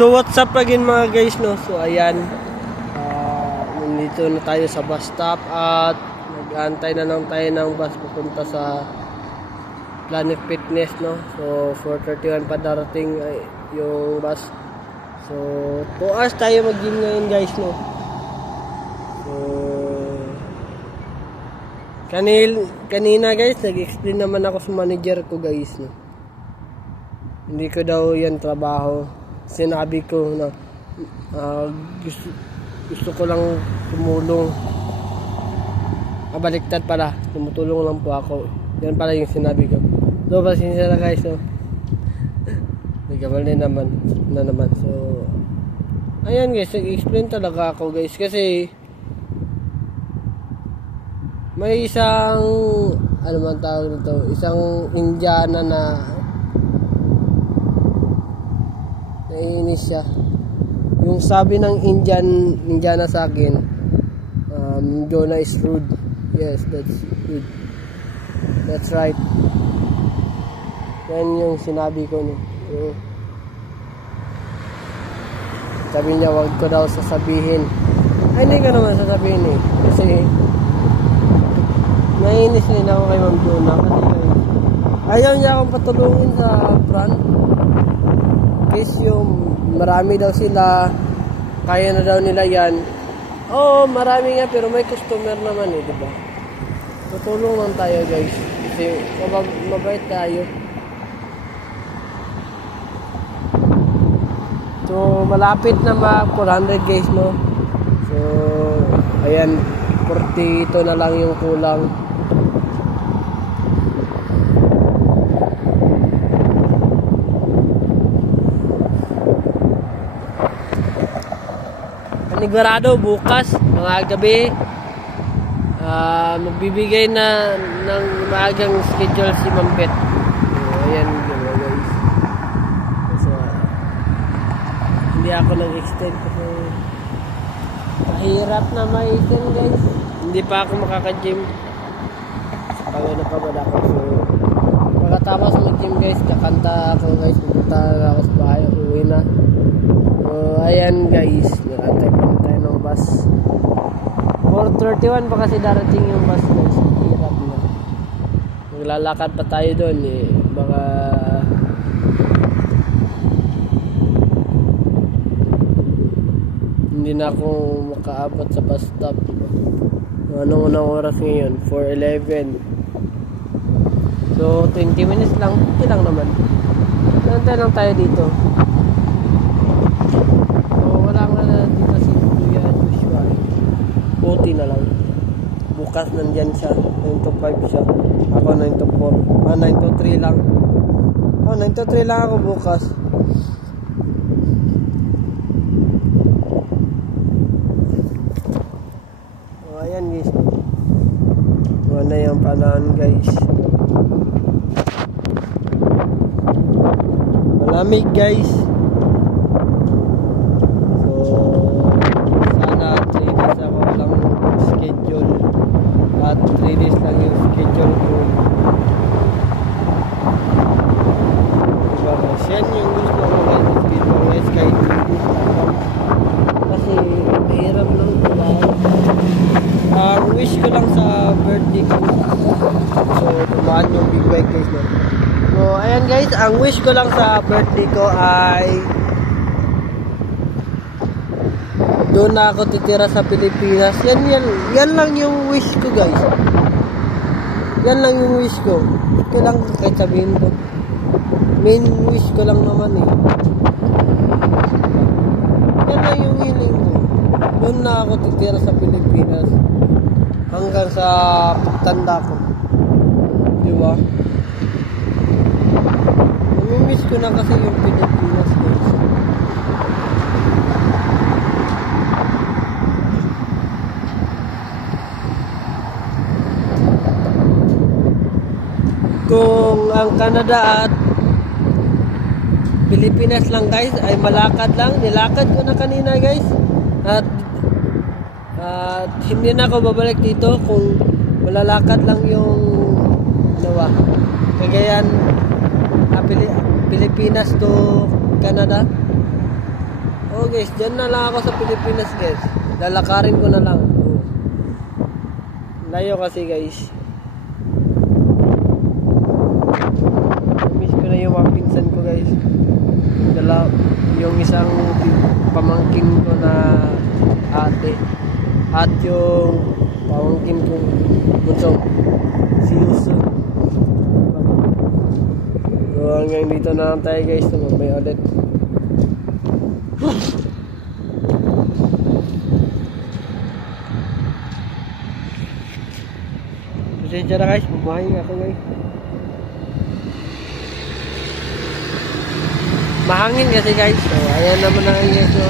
So what's up again mga guys, no? So ayan, nandito na tayo sa bus stop at nag-aantay na lang tayo ng bus papunta sa Planet Fitness, no? So 4:31 pa darating yung bus. So 2 hours tayo mag-gym ngayon guys, no? So kanina guys, nag-explain naman ako sa manager ko guys, no? Hindi ko daw yan trabaho. Sinabi ko na gusto ko lang tumulong. Baliktad pala, tumutulong lang po ako. Yan pala yung sinabi ko. So pasensya na guys, no? Nagkamali naman So ayan guys, nag-explain talaga ako guys kasi may isang ano man tawag nito, isang Indiana na naiinis siya. Yung sabi ng Indiana sa akin, Jonah is rude. Yes, that's rude. That's right. Yan yung sinabi ko, no? Sabi niya, wag ko daw sasabihin. Ay, hindi ko naman sasabihin eh. Kasi naiinis din ako kay Ma'am Jonah. Kasi ayaw niya akong patulungin sa front. Kasi yung marami daw sila, kaya na daw nila yan. Oo, marami nga pero may customer naman eh, diba? Tutulong lang tayo guys. Kasi mabait tayo. So malapit na 400 guys, no? So ayan, 42 na lang yung kulang. Panigurado bukas mga gabi magbibigay na ng maagang schedule si Ma'am Bet. So, ayan guys. So, hindi ako nag-extend kasi mahirap na ma-extend guys. Hindi pa ako makaka-gym. Pagano pa ba ako. So pagkatapos mag-gym guys, kakanta ako guys. Pupunta na ako sa bahay. Uwi na. So ayan guys, nakantay pa tayo ng bus. 4:31 pa kasi darating yung bus guys. Hirap na. Maglalakad pa tayo doon eh. Baka hindi na ako makaabot sa bus stop. Anong unang oras ngayon? 4:11. So 20 minutes lang. Okay lang naman. Nantay lang tayo dito. Puti na lang. Bukas nandyan siya. 9 to 5 siya. Ako 9 to 4. 9 to 3 lang. 9 to 3 lang ako bukas. Ayan guys. Wala yung panahon guys. Malamig guys. At 3 days lang yung schedule ko. Diba guys, yan yung gusto ko guys, schedule guys, kahit 3 days lang. Kasi mahirap lang diba. Ang wish ko lang sa birthday ko, so tumaan yung big bike guys, no? So ayan guys, ang wish ko lang sa birthday ko ay doon na ako titira sa Pilipinas. Yan lang yung wish ko guys. Yan lang yung wish ko. Okay lang kahit sabihin ko. Main wish ko lang naman eh. Yan lang yung hiling ko. Doon na ako titira sa Pilipinas. Hanggang sa pagtanda ko. Diba? Namimiss ko na kasi yung Pilipinas guys. Kung ang Canada at Pilipinas lang guys ay malakad lang, nilakad ko na kanina guys at hindi na ako babalik dito kung malalakad lang yung Cagayan, Pilipinas to Canada. Oo guys, dyan na lang ako sa Pilipinas guys. Lalakarin ko na lang. Layo kasi guys. Miss ko na yung mga pinsan ko guys. Yung isang pamangkin ko na ate. At yung pamangkin kong bunso. Si Yusuf. So hanggang dito na lang tayo guys. May ulit. Pasensya na guys, bumahay ako guys. Mahangin kasi guys. So ayan naman ang guys. So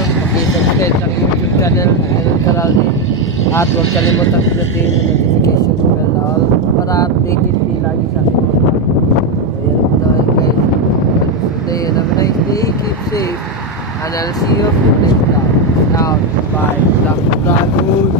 subscribe sa YouTube channel Iron Karaldi. At huwag kalimutan pinutin yung notification bell all para updated kayo lagi sa aking mga vlog. So ayan naman ang guys. Have a nice day, keep safe, and I'll see you for the next vlog. Now, bye. Vlog.